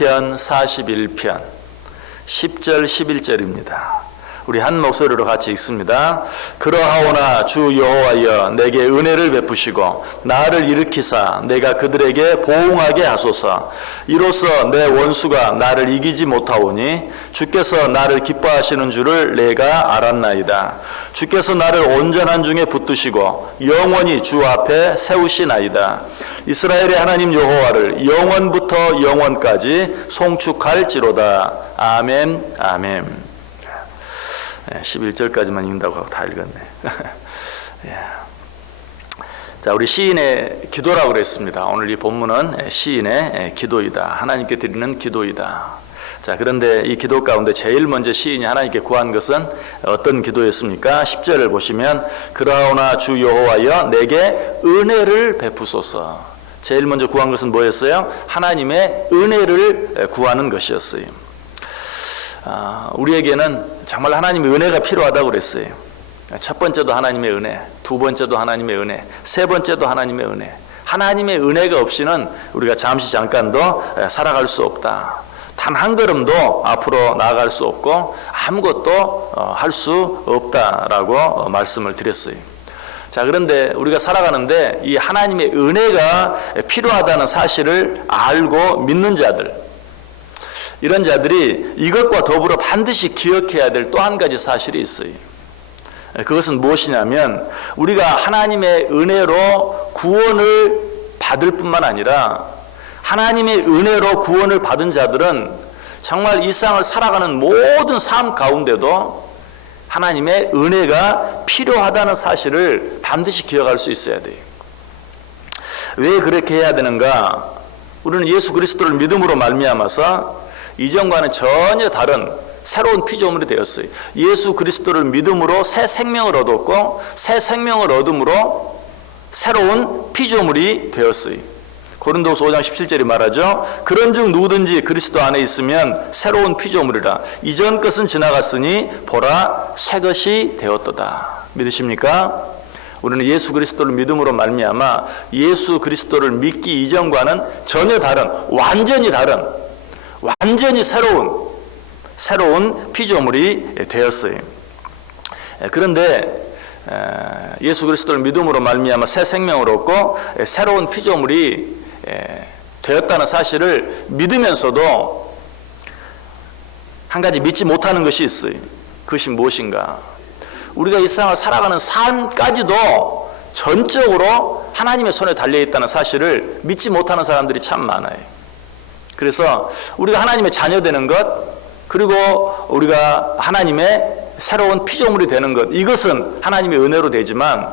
시편 41편 10절 11절입니다. 우리 한 목소리로 같이 읽습니다. 그러하오나 주 여호와여 내게 은혜를 베푸시고 나를 일으키사 내가 그들에게 보응하게 하소서. 이로써 내 원수가 나를 이기지 못하오니 주께서 나를 기뻐하시는 줄을 내가 알았나이다. 주께서 나를 온전한 중에 붙드시고 영원히 주 앞에 세우시나이다. 이스라엘의 하나님 여호와를 영원부터 영원까지 송축할지로다. 아멘 아멘. 11절까지만 읽는다고 하고 다 읽었네. 자, 우리 시인의 기도라고 그랬습니다. 오늘 이 본문은 시인의 기도이다. 하나님께 드리는 기도이다. 자, 그런데 이 기도 가운데 제일 먼저 시인이 하나님께 구한 것은 어떤 기도였습니까? 10절을 보시면 그러하오나 주 여호와여 내게 은혜를 베푸소서. 제일 먼저 구한 것은 뭐였어요? 하나님의 은혜를 구하는 것이었어요. 우리에게는 정말 하나님의 은혜가 필요하다고 그랬어요. 첫 번째도 하나님의 은혜, 두 번째도 하나님의 은혜, 세 번째도 하나님의 은혜. 하나님의 은혜가 없이는 우리가 잠깐도 살아갈 수 없다. 단 한 걸음도 앞으로 나아갈 수 없고 아무것도 할 수 없다라고 말씀을 드렸어요. 자, 그런데 우리가 살아가는데 이 하나님의 은혜가 필요하다는 사실을 알고 믿는 자들, 이런 자들이 이것과 더불어 반드시 기억해야 될 또 한 가지 사실이 있어요. 그것은 무엇이냐면 우리가 하나님의 은혜로 구원을 받을 뿐만 아니라 하나님의 은혜로 구원을 받은 자들은 정말 이 세상을 살아가는 모든 삶 가운데도 하나님의 은혜가 필요하다는 사실을 반드시 기억할 수 있어야 돼요. 왜 그렇게 해야 되는가? 우리는 예수 그리스도를 믿음으로 말미암아서 이전과는 전혀 다른 새로운 피조물이 되었어요. 예수 그리스도를 믿음으로 새 생명을 얻었고 새 생명을 얻음으로 새로운 피조물이 되었어요. 고린도서 5장 17절이 말하죠. 그런즉 누구든지 그리스도 안에 있으면 새로운 피조물이라. 이전 것은 지나갔으니 보라 새 것이 되었도다. 믿으십니까? 우리는 예수 그리스도를 믿음으로 말미암아 예수 그리스도를 믿기 이전과는 전혀 다른, 완전히 다른, 완전히 새로운 피조물이 되었어요. 그런데 예수 그리스도를 믿음으로 말미암아 새 생명을 얻고 새로운 피조물이 되었다는 사실을 믿으면서도 한 가지 믿지 못하는 것이 있어요. 그것이 무엇인가? 우리가 이 세상을 살아가는 삶까지도 전적으로 하나님의 손에 달려있다는 사실을 믿지 못하는 사람들이 참 많아요. 그래서 우리가 하나님의 자녀 되는 것, 그리고 우리가 하나님의 새로운 피조물이 되는 것, 이것은 하나님의 은혜로 되지만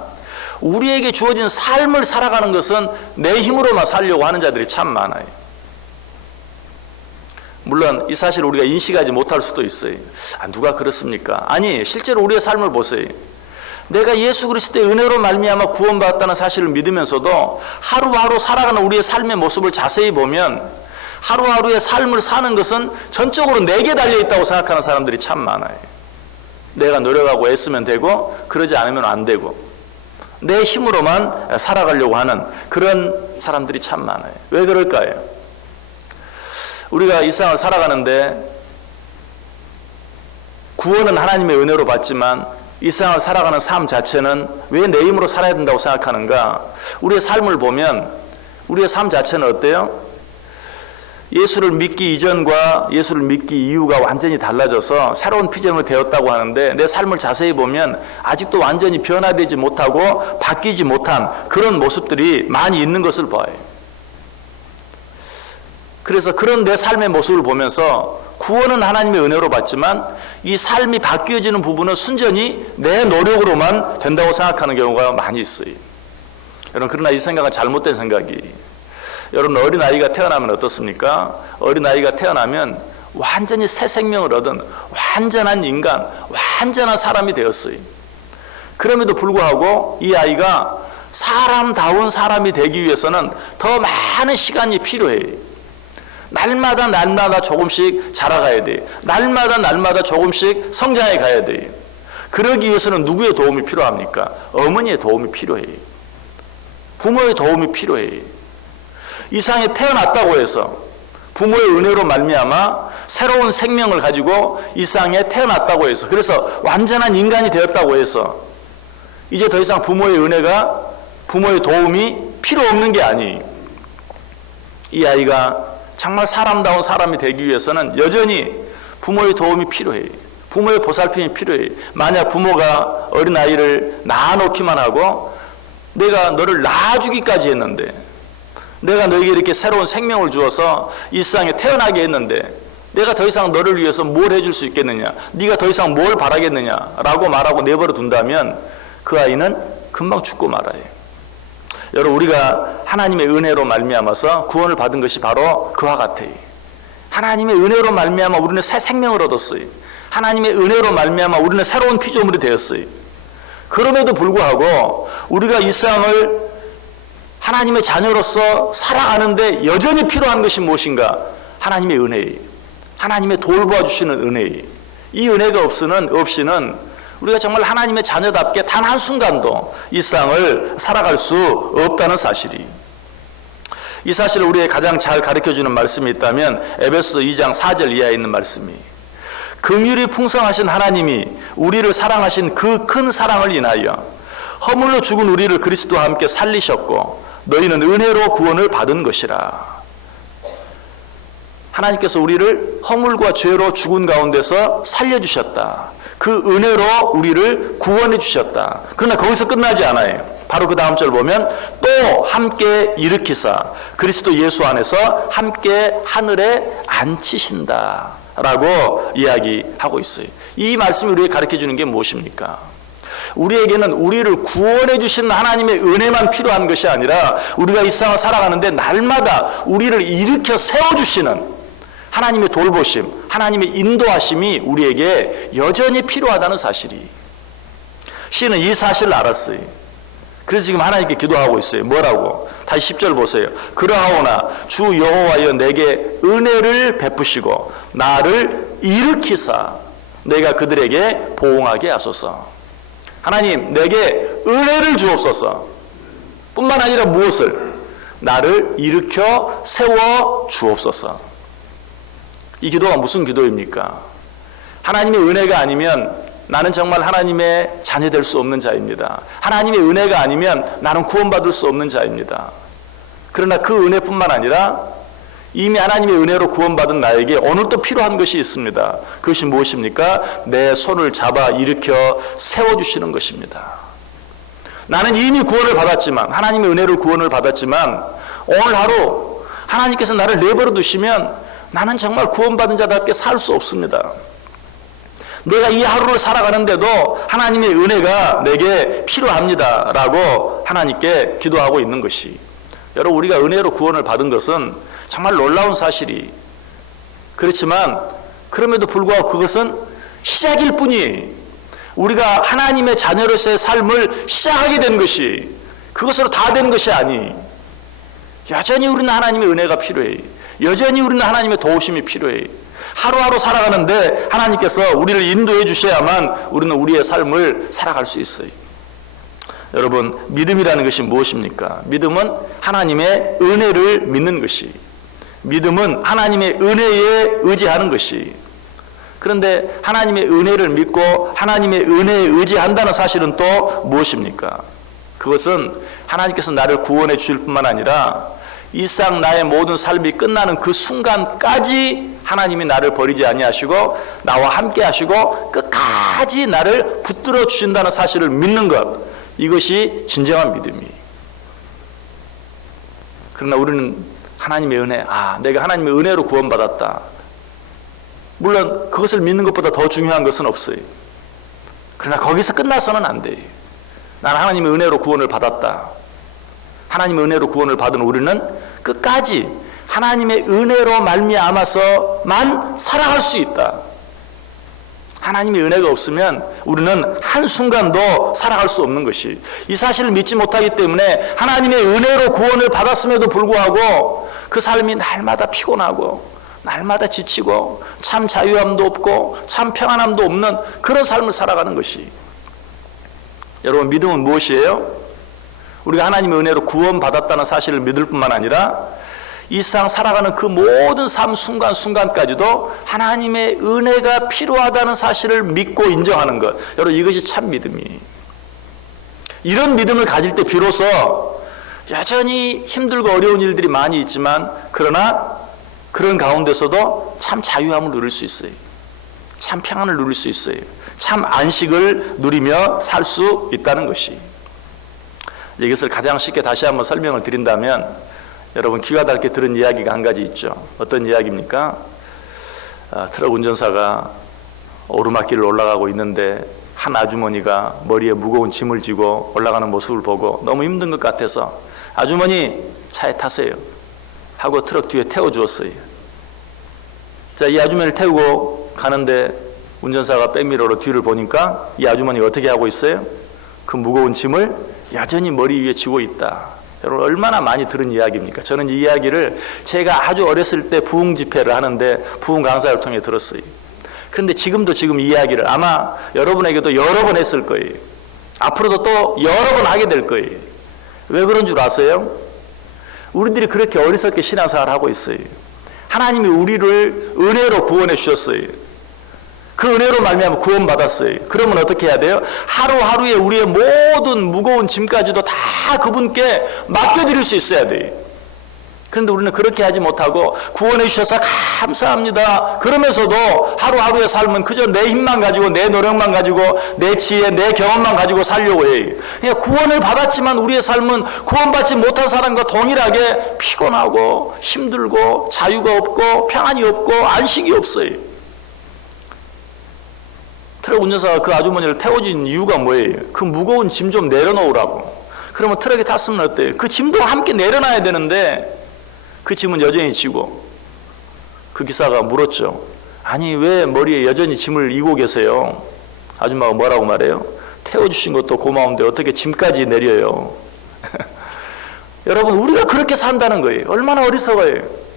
우리에게 주어진 삶을 살아가는 것은 내 힘으로만 살려고 하는 자들이 참 많아요. 물론 이 사실을 우리가 인식하지 못할 수도 있어요. 누가 그렇습니까? 아니, 실제로 우리의 삶을 보세요. 내가 예수 그리스도의 은혜로 말미암아 구원받았다는 사실을 믿으면서도 하루하루 살아가는 우리의 삶의 모습을 자세히 보면 하루하루의 삶을 사는 것은 전적으로 내게 달려있다고 생각하는 사람들이 참 많아요. 내가 노력하고 애쓰면 되고 그러지 않으면 안 되고 내 힘으로만 살아가려고 하는 그런 사람들이 참 많아요. 왜 그럴까요? 우리가 이 세상을 살아가는데 구원은 하나님의 은혜로 받지만 이 세상을 살아가는 삶 자체는 왜 내 힘으로 살아야 된다고 생각하는가? 우리의 삶을 보면 우리의 삶 자체는 어때요? 예수를 믿기 이전과 예수를 믿기 이후가 완전히 달라져서 새로운 피조물이 되었다고 하는데 내 삶을 자세히 보면 아직도 완전히 변화되지 못하고 바뀌지 못한 그런 모습들이 많이 있는 것을 봐요. 그래서 그런 내 삶의 모습을 보면서 구원은 하나님의 은혜로 받지만 이 삶이 바뀌어지는 부분은 순전히 내 노력으로만 된다고 생각하는 경우가 많이 있어요. 여러분, 그러나 이 생각은 잘못된 생각이. 여러분, 어린아이가 태어나면 어떻습니까? 어린아이가 태어나면 완전히 새 생명을 얻은 완전한 인간, 완전한 사람이 되었어요. 그럼에도 불구하고 이 아이가 사람다운 사람이 되기 위해서는 더 많은 시간이 필요해요. 날마다 조금씩 자라가야 돼요. 날마다 조금씩 성장해 가야 돼요. 그러기 위해서는 누구의 도움이 필요합니까? 어머니의 도움이 필요해요. 부모의 도움이 필요해요. 이 세상에 태어났다고 해서 부모의 은혜로 말미암아 새로운 생명을 가지고 이 세상에 태어났다고 해서, 그래서 완전한 인간이 되었다고 해서 이제 더 이상 부모의 은혜가, 부모의 도움이 필요 없는 게 아니에요. 이 아이가 정말 사람다운 사람이 되기 위해서는 여전히 부모의 도움이 필요해요. 부모의 보살핌이 필요해요. 만약 부모가 어린아이를 낳아놓기만 하고 내가 너를 낳아주기까지 했는데, 내가 너에게 이렇게 새로운 생명을 주어서 이 세상에 태어나게 했는데 내가 더 이상 너를 위해서 뭘 해줄 수 있겠느냐, 네가 더 이상 뭘 바라겠느냐라고 말하고 내버려 둔다면 그 아이는 금방 죽고 말아요. 여러분, 우리가 하나님의 은혜로 말미암아서 구원을 받은 것이 바로 그와 같아요. 하나님의 은혜로 말미암아 우리는 새 생명을 얻었어요. 하나님의 은혜로 말미암아 우리는 새로운 피조물이 되었어요. 그럼에도 불구하고 우리가 이 세상을 하나님의 자녀로서 살아가는데 여전히 필요한 것이 무엇인가? 하나님의 은혜예요. 하나님의 돌보아 주시는 은혜예요. 이 은혜가 없이는 우리가 정말 하나님의 자녀답게 단 한순간도 이 세상을 살아갈 수 없다는 사실이, 이 사실을 우리에게 가장 잘 가르쳐주는 말씀이 있다면 에베소 2장 4절 이하에 있는 말씀이, 긍휼이 풍성하신 하나님이 우리를 사랑하신 그 큰 사랑을 인하여 허물로 죽은 우리를 그리스도와 함께 살리셨고 너희는 은혜로 구원을 받은 것이라. 하나님께서 우리를 허물과 죄로 죽은 가운데서 살려주셨다. 그 은혜로 우리를 구원해 주셨다. 그러나 거기서 끝나지 않아요. 바로 그 다음 절 보면 또 함께 일으키사 그리스도 예수 안에서 함께 하늘에 앉히신다 라고 이야기하고 있어요. 이 말씀이 우리에게 가르쳐 주는 게 무엇입니까? 우리에게는 우리를 구원해 주신 하나님의 은혜만 필요한 것이 아니라 우리가 이 세상을 살아가는데 날마다 우리를 일으켜 세워주시는 하나님의 돌보심, 하나님의 인도하심이 우리에게 여전히 필요하다는 사실이, 시인은 이 사실을 알았어요. 그래서 지금 하나님께 기도하고 있어요. 뭐라고? 다시 10절 보세요. 그러하오나 주 여호와여 내게 은혜를 베푸시고 나를 일으키사 내가 그들에게 보응하게 하소서. 하나님, 내게 은혜를 주옵소서. 뿐만 아니라 무엇을? 나를 일으켜 세워 주옵소서. 이 기도가 무슨 기도입니까? 하나님의 은혜가 아니면 나는 정말 하나님의 자녀 될 수 없는 자입니다. 하나님의 은혜가 아니면 나는 구원받을 수 없는 자입니다. 그러나 그 은혜뿐만 아니라 이미 하나님의 은혜로 구원받은 나에게 오늘 또 필요한 것이 있습니다. 그것이 무엇입니까? 내 손을 잡아 일으켜 세워주시는 것입니다. 나는 이미 구원을 받았지만, 하나님의 은혜로 구원을 받았지만 오늘 하루 하나님께서 나를 내버려 두시면 나는 정말 구원받은 자답게 살 수 없습니다. 내가 이 하루를 살아가는데도 하나님의 은혜가 내게 필요합니다 라고 하나님께 기도하고 있는 것이, 여러분, 우리가 은혜로 구원을 받은 것은 정말 놀라운 사실이, 그렇지만 그럼에도 불구하고 그것은 시작일 뿐이에요. 우리가 하나님의 자녀로서의 삶을 시작하게 된 것이 그것으로 다 된 것이 아니, 여전히 우리는 하나님의 은혜가 필요해요. 여전히 우리는 하나님의 도우심이 필요해요. 하루하루 살아가는데 하나님께서 우리를 인도해 주셔야만 우리는 우리의 삶을 살아갈 수 있어요. 여러분, 믿음이라는 것이 무엇입니까? 믿음은 하나님의 은혜를 믿는 것이, 믿음은 하나님의 은혜에 의지하는 것이, 그런데 하나님의 은혜를 믿고 하나님의 은혜에 의지한다는 사실은 또 무엇입니까? 그것은 하나님께서 나를 구원해 주실 뿐만 아니라 이 상 나의 모든 삶이 끝나는 그 순간까지 하나님이 나를 버리지 아니하시고 나와 함께 하시고 끝까지 나를 붙들어 주신다는 사실을 믿는 것, 이것이 진정한 믿음이에요. 그러나 우리는 하나님의 은혜, 내가 하나님의 은혜로 구원받았다. 물론 그것을 믿는 것보다 더 중요한 것은 없어요. 그러나 거기서 끝나서는 안 돼요. 나는 하나님의 은혜로 구원을 받았다. 하나님의 은혜로 구원을 받은 우리는 끝까지 하나님의 은혜로 말미암아서만 살아갈 수 있다. 하나님의 은혜가 없으면 우리는 한순간도 살아갈 수 없는 것이, 이 사실을 믿지 못하기 때문에 하나님의 은혜로 구원을 받았음에도 불구하고 그 삶이 날마다 피곤하고 날마다 지치고 참 자유함도 없고 참 평안함도 없는 그런 삶을 살아가는 것이, 여러분, 믿음은 무엇이에요? 우리가 하나님의 은혜로 구원받았다는 사실을 믿을 뿐만 아니라 이 세상 살아가는 그 모든 삶 순간순간까지도 하나님의 은혜가 필요하다는 사실을 믿고 인정하는 것. 여러분, 이것이 참 믿음이. 이런 믿음을 가질 때 비로소 여전히 힘들고 어려운 일들이 많이 있지만, 그러나 그런 가운데서도 참 자유함을 누릴 수 있어요. 참 평안을 누릴 수 있어요. 참 안식을 누리며 살 수 있다는 것이. 이것을 가장 쉽게 다시 한번 설명을 드린다면, 여러분 귀가 닳게 들은 이야기가 한 가지 있죠. 어떤 이야기입니까? 트럭 운전사가 오르막길을 올라가고 있는데 한 아주머니가 머리에 무거운 짐을 지고 올라가는 모습을 보고 너무 힘든 것 같아서 아주머니 차에 타세요 하고 트럭 뒤에 태워주었어요. 자, 이 아주머니를 태우고 가는데 운전사가 백미러로 뒤를 보니까 이 아주머니가 어떻게 하고 있어요? 그 무거운 짐을 여전히 머리 위에 지고 있다. 여러분, 얼마나 많이 들은 이야기입니까? 저는 이 이야기를 제가 아주 어렸을 때 부흥 집회를 하는데 부흥 강사를 통해 들었어요. 그런데 지금 이 이야기를 아마 여러분에게도 여러 번 했을 거예요. 앞으로도 또 여러 번 하게 될 거예요. 왜 그런 줄 아세요? 우리들이 그렇게 어리석게 신앙생활을 하고 있어요. 하나님이 우리를 은혜로 구원해 주셨어요. 그 은혜로 말미암아 구원받았어요. 그러면 어떻게 해야 돼요? 하루하루에 우리의 모든 무거운 짐까지도 다 그분께 맡겨드릴 수 있어야 돼요. 그런데 우리는 그렇게 하지 못하고 구원해 주셔서 감사합니다 그러면서도 하루하루의 삶은 그저 내 힘만 가지고, 내 노력만 가지고, 내 지혜, 내 경험만 가지고 살려고 해요. 그러니까 구원을 받았지만 우리의 삶은 구원받지 못한 사람과 동일하게 피곤하고 힘들고 자유가 없고 평안이 없고 안식이 없어요. 트럭 운전사가 그 아주머니를 태워준 이유가 뭐예요? 그 무거운 짐 좀 내려놓으라고. 그러면 트럭에 탔으면 어때요? 그 짐도 함께 내려놔야 되는데 그 짐은 여전히 지고. 그 기사가 물었죠. 아니, 왜 머리에 여전히 짐을 이고 계세요? 아줌마가 뭐라고 말해요? 태워주신 것도 고마운데 어떻게 짐까지 내려요? 여러분, 우리가 그렇게 산다는 거예요. 얼마나 어리석어요.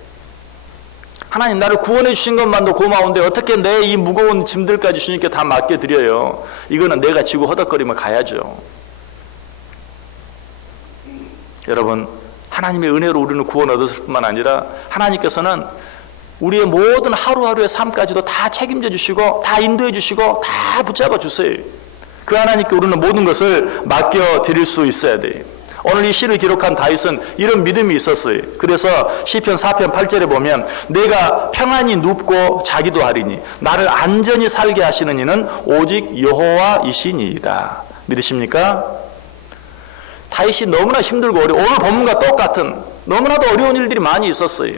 하나님, 나를 구원해 주신 것만도 고마운데 어떻게 내 이 무거운 짐들까지 주님께 다 맡겨드려요? 이거는 내가 지고 허덕거리면 가야죠. 여러분, 하나님의 은혜로 우리는 구원 얻었을 뿐만 아니라 하나님께서는 우리의 모든 하루하루의 삶까지도 다 책임져 주시고 다 인도해 주시고 다 붙잡아 주세요. 그 하나님께 우리는 모든 것을 맡겨드릴 수 있어야 돼요. 오늘 이 시를 기록한 다윗은 이런 믿음이 있었어요. 그래서 시편 4편 8절에 보면 내가 평안히 눕고 자기도 하리니 나를 안전히 살게 하시는 이는 오직 여호와이시니이다. 믿으십니까? 다윗이 너무나 힘들고 오늘 본문과 똑같은 너무나도 어려운 일들이 많이 있었어요.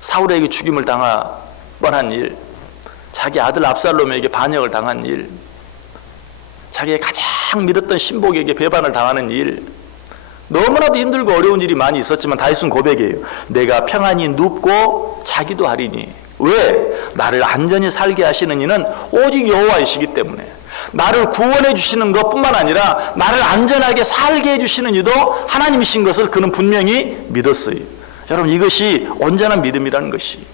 사울에게 죽임을 당할 뻔한 일, 자기 아들 압살롬에게 반역을 당한 일, 자기의 가장 믿었던 신복에게 배반을 당하는 일, 너무나도 힘들고 어려운 일이 많이 있었지만 다윗은 고백이에요. 내가 평안히 눕고 자기도 하리니. 왜? 나를 안전히 살게 하시는 이는 오직 여호와이시기 때문에. 나를 구원해 주시는 것뿐만 아니라 나를 안전하게 살게 해주시는 이도 하나님이신 것을 그는 분명히 믿었어요. 여러분, 이것이 온전한 믿음이라는 것이.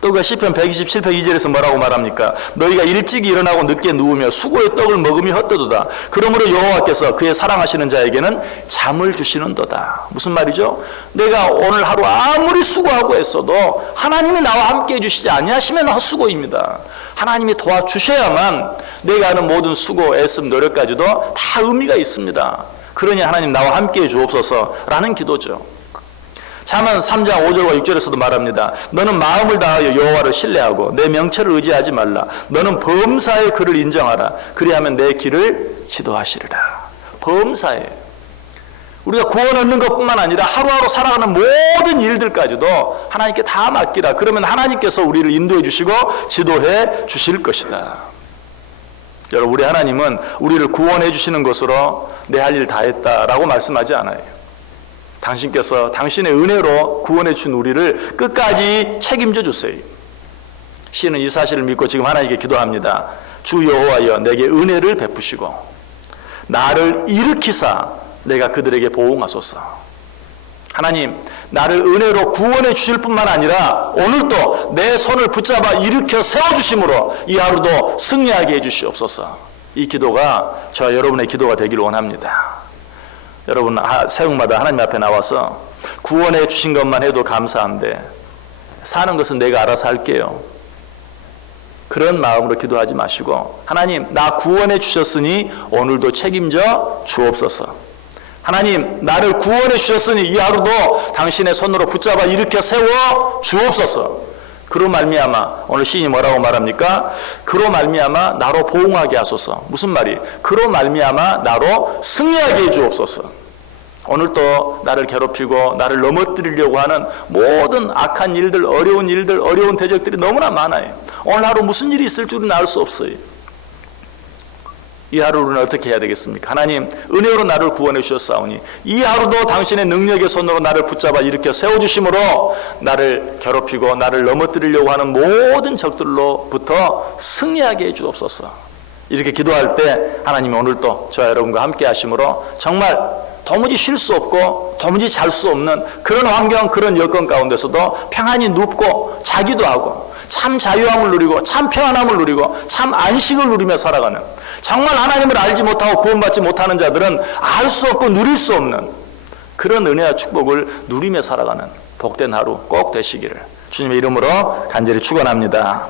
또 그 시편 127편 2절에서 뭐라고 말합니까? 너희가 일찍 일어나고 늦게 누우며 수고의 떡을 먹음이 헛되도다. 그러므로 여호와께서 그의 사랑하시는 자에게는 잠을 주시는도다. 무슨 말이죠? 내가 오늘 하루 아무리 수고하고 했어도 하나님이 나와 함께 해주시지 아니하시면 헛수고입니다. 하나님이 도와주셔야만 내가 하는 모든 수고, 애씀, 노력까지도 다 의미가 있습니다. 그러니 하나님 나와 함께 해 주옵소서라는 기도죠. 잠언 3장 5절과 6절에서도 말합니다. 너는 마음을 다하여 여호와를 신뢰하고 내 명철을 의지하지 말라. 너는 범사의 그를 인정하라. 그리하면 내 길을 지도하시리라. 범사에 우리가 구원 얻는 것뿐만 아니라 하루하루 살아가는 모든 일들까지도 하나님께 다 맡기라. 그러면 하나님께서 우리를 인도해 주시고 지도해 주실 것이다. 여러분, 우리 하나님은 우리를 구원해 주시는 것으로 내 할 일 다 했다라고 말씀하지 않아요. 당신께서 당신의 은혜로 구원해 주신 우리를 끝까지 책임져 주세요. 시인은 이 사실을 믿고 지금 하나님께 기도합니다. 주 여호와여, 내게 은혜를 베푸시고 나를 일으키사 내가 그들에게 보응하소서. 하나님, 나를 은혜로 구원해 주실 뿐만 아니라 오늘도 내 손을 붙잡아 일으켜 세워주심으로 이 하루도 승리하게 해주시옵소서. 이 기도가 저와 여러분의 기도가 되기를 원합니다. 여러분, 새벽마다 하나님 앞에 나와서 구원해 주신 것만 해도 감사한데 사는 것은 내가 알아서 할게요. 그런 마음으로 기도하지 마시고 하나님 나 구원해 주셨으니 오늘도 책임져 주옵소서. 하나님 나를 구원해 주셨으니 이 하루도 당신의 손으로 붙잡아 일으켜 세워 주옵소서. 그로 말미암아 오늘 시인이 뭐라고 말합니까? 그로 말미암아 나로 보응하게 하소서. 무슨 말이? 그로 말미암아 나로 승리하게 해 주옵소서. 오늘도 나를 괴롭히고 나를 넘어뜨리려고 하는 모든 악한 일들, 어려운 대적들이 너무나 많아요. 오늘 하루 무슨 일이 있을 줄은 알 수 없어요. 이 하루는 어떻게 해야 되겠습니까? 하나님 은혜로 나를 구원해 주셨사오니 이 하루도 당신의 능력의 손으로 나를 붙잡아 일으켜 세워주심으로 나를 괴롭히고 나를 넘어뜨리려고 하는 모든 적들로부터 승리하게 해 주옵소서. 이렇게 기도할 때 하나님이 오늘도 저와 여러분과 함께 하심으로 정말 도무지 쉴 수 없고 도무지 잘 수 없는 그런 환경, 그런 여건 가운데서도 평안히 눕고 자기도 하고 참 자유함을 누리고 참 평안함을 누리고 참 안식을 누리며 살아가는, 정말 하나님을 알지 못하고 구원받지 못하는 자들은 알 수 없고 누릴 수 없는 그런 은혜와 축복을 누리며 살아가는 복된 하루 꼭 되시기를 주님의 이름으로 간절히 축원합니다.